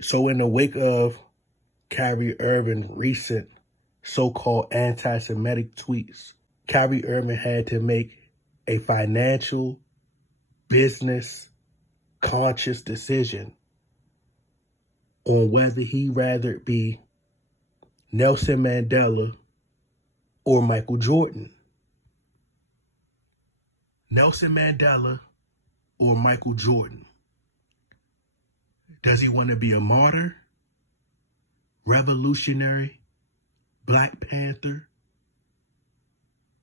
So in the wake of Kyrie Irving's recent so-called anti-Semitic tweets, Kyrie Irving had to make a financial, business, conscious decision on whether he'd rather be Nelson Mandela or Michael Jordan. Nelson Mandela or Michael Jordan. Does he want to be a martyr, revolutionary, Black Panther,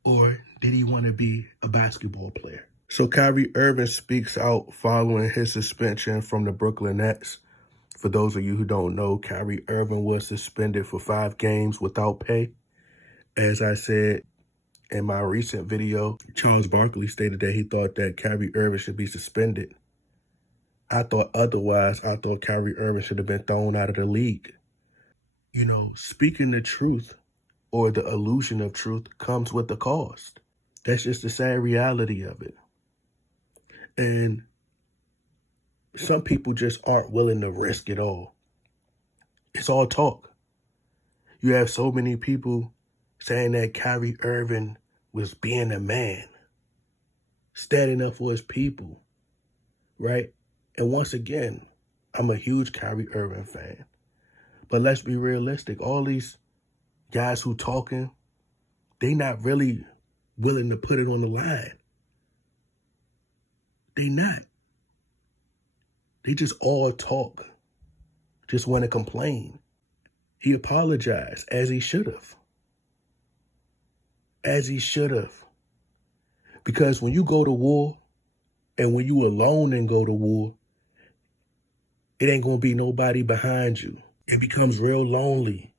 or did he want to be a basketball player? So Kyrie Irving speaks out following his suspension from the Brooklyn Nets. For those of you who don't know, Kyrie Irving was suspended for 5 games without pay. As I said in my recent video, Charles Barkley stated that he thought that Kyrie Irving should be suspended. I thought otherwise. I thought Kyrie Irving should have been thrown out of the league. You know, speaking the truth or the illusion of truth comes with a cost. That's just the sad reality of it. And some people just aren't willing to risk it all. It's all talk. You have so many people saying that Kyrie Irving was being a man, standing up for his people, right? And once again, I'm a huge Kyrie Irving fan. But let's be realistic. All these guys who talking, they not really willing to put it on the line. They not. They just all talk, just want to complain. He apologized, as he should have. As he should have. Because when you go to war, and when you alone and go to war, it ain't going to be nobody behind you. It becomes real lonely.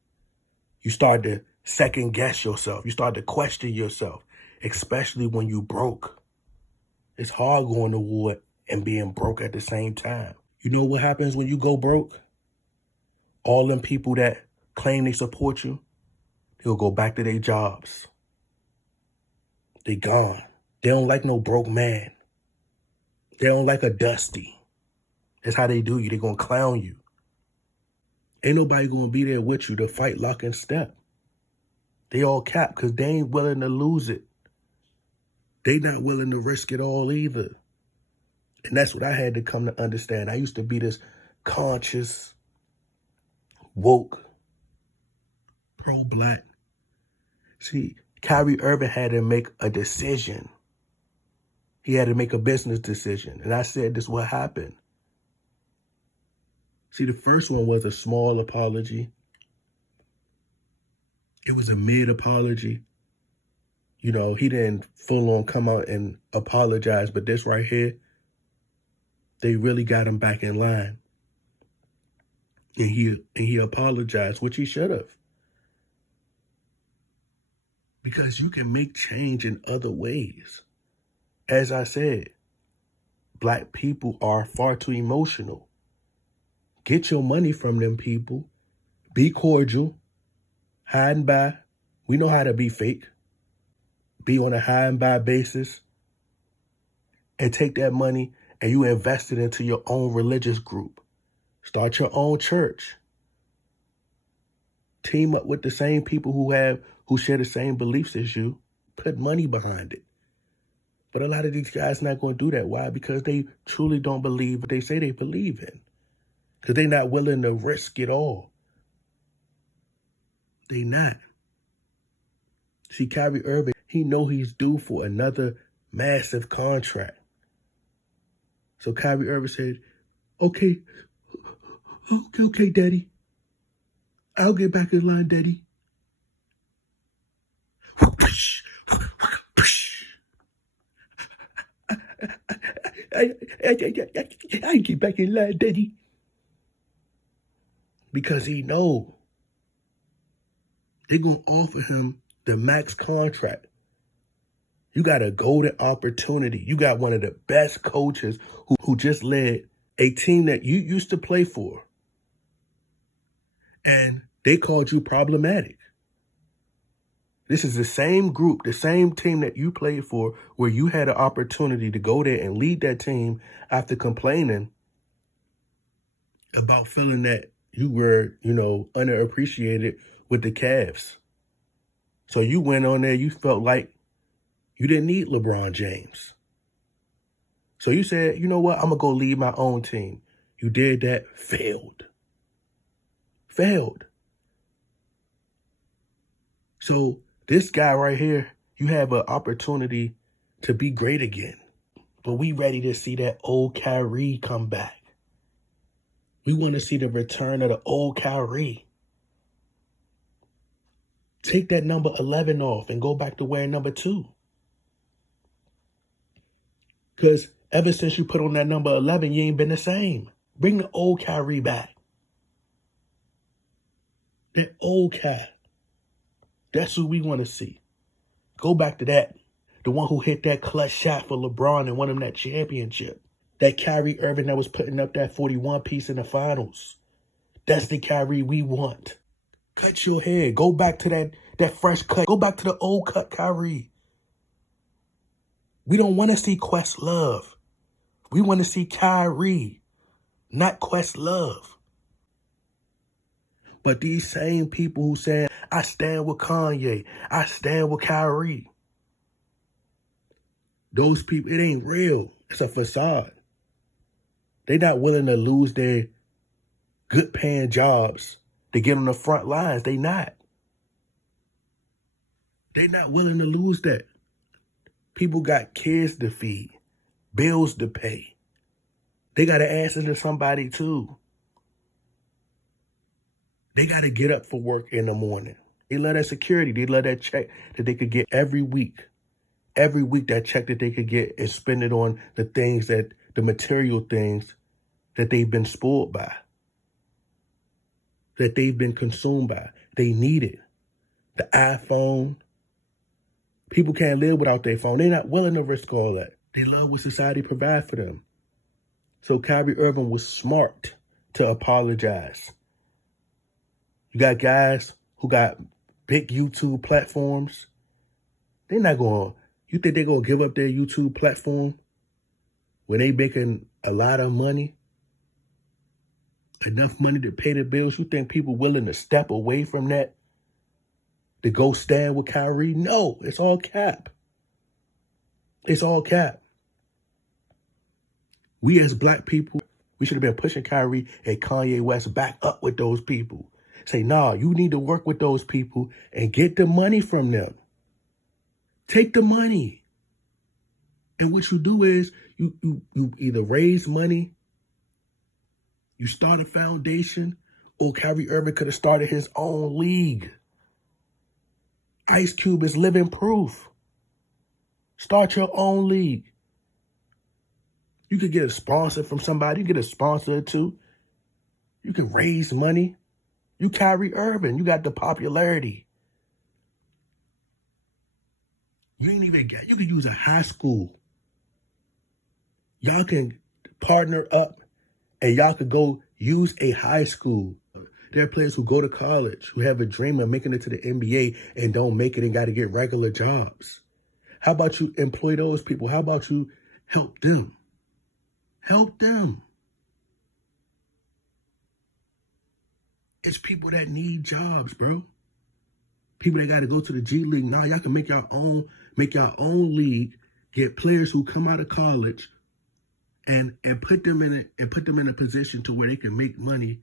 You start to second guess yourself. You start to question yourself, especially when you broke. It's hard going to war and being broke at the same time. You know what happens when you go broke? All them people that claim they support you, they'll go back to their jobs. They gone. They don't like no broke man. They don't like a dusty. That's how they do you. They gonna clown you. Ain't nobody gonna be there with you to fight lock and step. They all cap because they ain't willing to lose it. They not willing to risk it all either. And that's what I had to come to understand. I used to be this conscious, woke, pro-Black. See, Kyrie Irving had to make a decision. He had to make a business decision. And I said this what happened. See, the first one was a small apology. It was a mid apology. You know, he didn't full on come out and apologize, but this right here, they really got him back in line. And he apologized, which he should have. Because you can make change in other ways. As I said, Black people are far too emotional. Get your money from them people. Be cordial. Hide and buy. We know how to be fake. Be on a hide and buy basis. And take that money and you invest it into your own religious group. Start your own church. Team up with the same people who share the same beliefs as you. Put money behind it. But a lot of these guys not going to do that. Why? Because they truly don't believe what they say they believe in. Because they're not willing to risk it all. They not. See, Kyrie Irving, he know he's due for another massive contract. So Kyrie Irving said, okay, Daddy. I'll get back in line, Daddy. I get back in line, Daddy. Because he know they're going to offer him the max contract. You got a golden opportunity. You got one of the best coaches who just led a team that you used to play for. And they called you problematic. This is the same group, the same team that you played for, where you had an opportunity to go there and lead that team after complaining about feeling that you were, underappreciated with the Cavs. So you went on there, you felt like you didn't need LeBron James. So you said, you know what, I'm going to go lead my own team. You did that, failed. So this guy right here, you have an opportunity to be great again. But we ready to see that old Kyrie come back. We want to see the return of the old Kyrie. Take that number 11 off and go back to wearing number 2. Because ever since you put on that number 11, you ain't been the same. Bring the old Kyrie back. That old Kyrie. That's who we want to see. Go back to that. The one who hit that clutch shot for LeBron and won him that championship. That Kyrie Irving that was putting up that 41 piece in the finals. That's the Kyrie we want. Cut your hair. Go back to that fresh cut. Go back to the old cut Kyrie. We don't want to see Questlove. We want to see Kyrie, not Questlove. But these same people who say, I stand with Kanye, I stand with Kyrie. Those people, it ain't real. It's a facade. They're not willing to lose their good paying jobs to get on the front lines. They not. They're not willing to lose that. People got kids to feed, bills to pay. They got to answer to somebody too. They got to get up for work in the morning. They love that security. They love that check that they could get every week. Every week, that check that they could get and spend it on the material things that they've been spoiled by, that they've been consumed by. They need it. The iPhone. People can't live without their phone. They're not willing to risk all that. They love what society provides for them. So Kyrie Irving was smart to apologize. You got guys who got big YouTube platforms. They're not going to, you think they're going to give up their YouTube platform when they making a lot of money? Enough money to pay the bills? You think people willing to step away from that to go stand with Kyrie? No, it's all cap. It's all cap. We as black people, we should have been pushing Kyrie and Kanye West back up with those people. Say, nah, you need to work with those people and get the money from them. Take the money. And what you do is you either raise money, you start a foundation, or Kyrie Irving could have started his own league. Ice Cube is living proof. Start your own league. You could get a sponsor from somebody. You get a sponsor or two. You can raise money. You Kyrie Irving. You got the popularity. You ain't even got, you could use a high school. Y'all can partner up and y'all could go use a high school. There are players who go to college, who have a dream of making it to the NBA and don't make it and got to get regular jobs. How about you employ those people? How about you help them? Help them. It's people that need jobs, bro. People that got to go to the G League. Now y'all can make your own league, get players who come out of college and put them in a position to where they can make money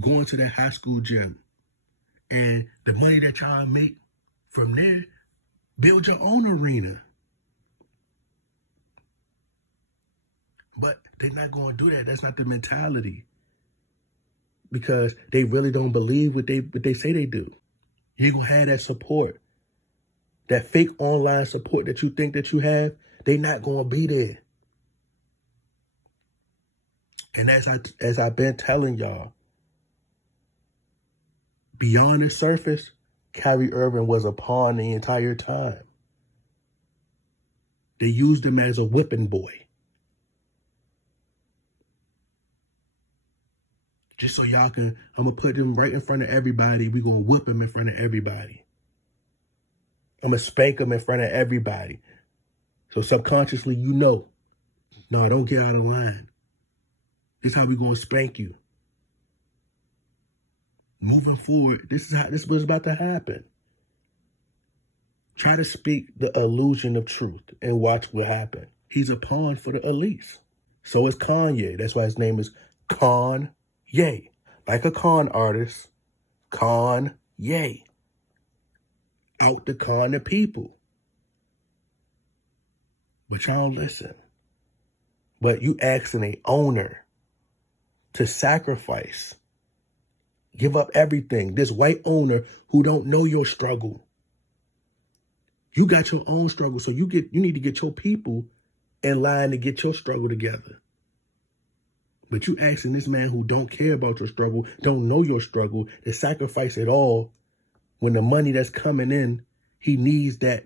going to that high school gym. And the money that y'all make from there, build your own arena. But they're not going to do that. That's not the mentality. Because they really don't believe what they say they do. You ain't going to have that support. That fake online support that you think that you have, they not going to be there. And as I've been telling y'all, beyond the surface, Kyrie Irving was a pawn the entire time. They used him as a whipping boy. Just so y'all can, I'm going to put him right in front of everybody. We're going to whip him in front of everybody. I'm going to spank him in front of everybody. So subconsciously, no, don't get out of line. This is how we're going to spank you. moving forward, this is what's about to happen. Try to speak the illusion of truth and watch what happens. He's a pawn for the elites. So is Kanye. That's why his name is Kanye. Like a con artist, Kanye. Out to con the people. But y'all don't listen. But you asking a owner to sacrifice, give up everything. This white owner who don't know your struggle. You got your own struggle, so you need to get your people in line to get your struggle together. But you asking this man who don't care about your struggle, don't know your struggle, to sacrifice it all when the money that's coming in, he needs that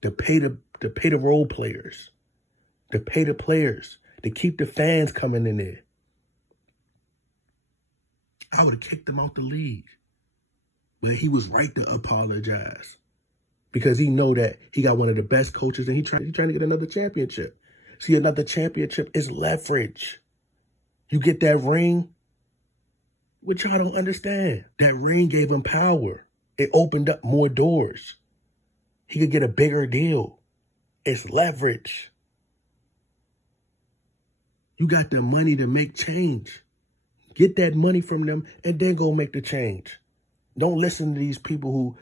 to pay the role players, to pay the players, to keep the fans coming in there. I would have kicked him out the league. But he was right to apologize. Because he know that he got one of the best coaches and he's trying to get another championship. See, another championship is leverage. You get that ring, which y'all don't understand. That ring gave him power. It opened up more doors. He could get a bigger deal. It's leverage. You got the money to make change. Get that money from them and then go make the change. Don't listen to these people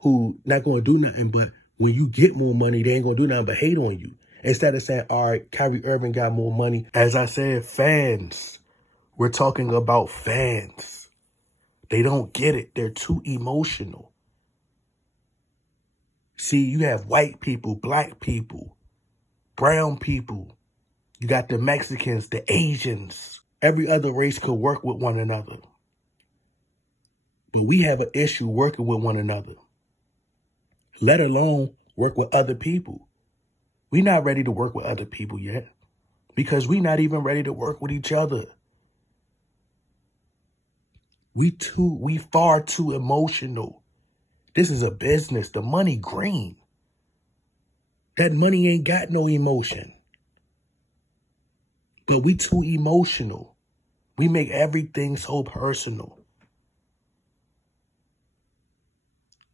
who not going to do nothing, but when you get more money, they ain't going to do nothing but hate on you. Instead of saying, all right, Kyrie Irving got more money. As I said, fans. We're talking about fans. They don't get it. They're too emotional. See, you have white people, black people, brown people. You got the Mexicans, the Asians. Every other race could work with one another. But we have an issue working with one another, let alone work with other people. We're not ready to work with other people yet because we're not even ready to work with each other. We far too emotional. This is a business. The money green. That money ain't got no emotion. But we too emotional. We make everything so personal.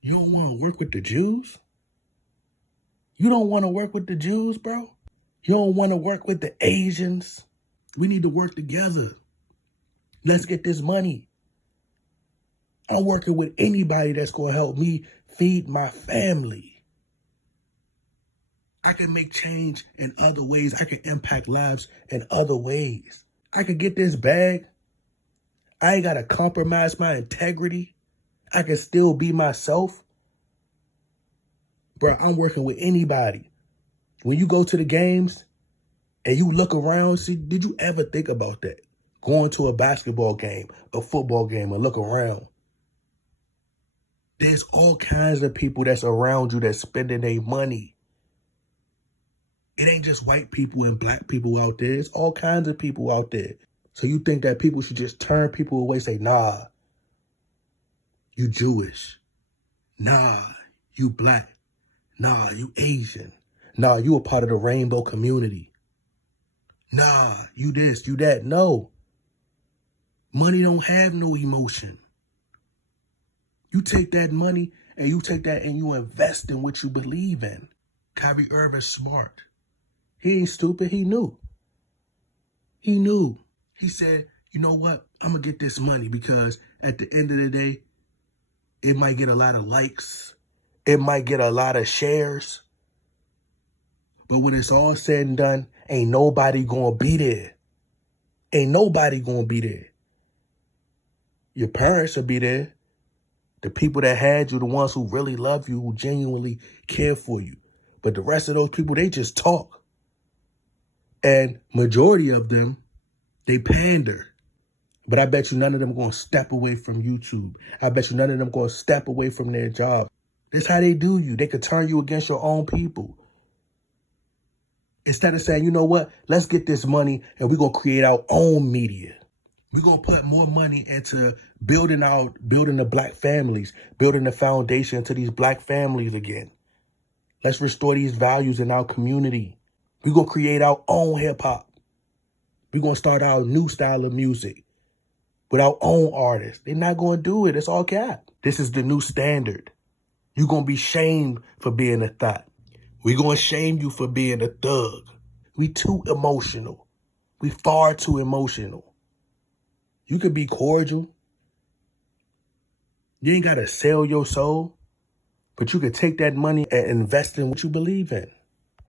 You don't want to work with the Jews? You don't want to work with the Jews, bro? You don't want to work with the Asians? We need to work together. Let's get this money. I'm working with anybody that's going to help me feed my family. I can make change in other ways. I can impact lives in other ways. I can get this bag. I ain't got to compromise my integrity. I can still be myself. Bro, I'm working with anybody. When you go to the games and you look around, see, did you ever think about that? Going to a basketball game, a football game, and look around. There's all kinds of people that's around you that's spending their money. It ain't just white people and black people out there. It's all kinds of people out there. So you think that people should just turn people away, say, nah, you Jewish. Nah, you black. Nah, you Asian. Nah, you a part of the rainbow community. Nah, you this, you that. No. Money don't have no emotion. You take that money and you take that and you invest in what you believe in. Kyrie Irving's smart. He ain't stupid. He knew. He knew. He said, you know what? I'm going to get this money because at the end of the day, it might get a lot of likes. It might get a lot of shares. But when it's all said and done, ain't nobody going to be there. Ain't nobody going to be there. Your parents will be there. The people that had you, the ones who really love you, who genuinely care for you. But the rest of those people, they just talk. And majority of them, they pander. But I bet you none of them going to step away from YouTube. I bet you none of them going to step away from their job. That's how they do you. They could turn you against your own people. Instead of saying, you know what, let's get this money and we're going to create our own media. We're going to put more money into building the black families, building the foundation to these black families again. Let's restore these values in our community. We're going to create our own hip hop. We're going to start our new style of music with our own artists. They're not going to do it. It's all cap. This is the new standard. You're going to be shamed for being a thot. We're going to shame you for being a thug. We too emotional. We far too emotional. You could be cordial. You ain't got to sell your soul, but you could take that money and invest in what you believe in.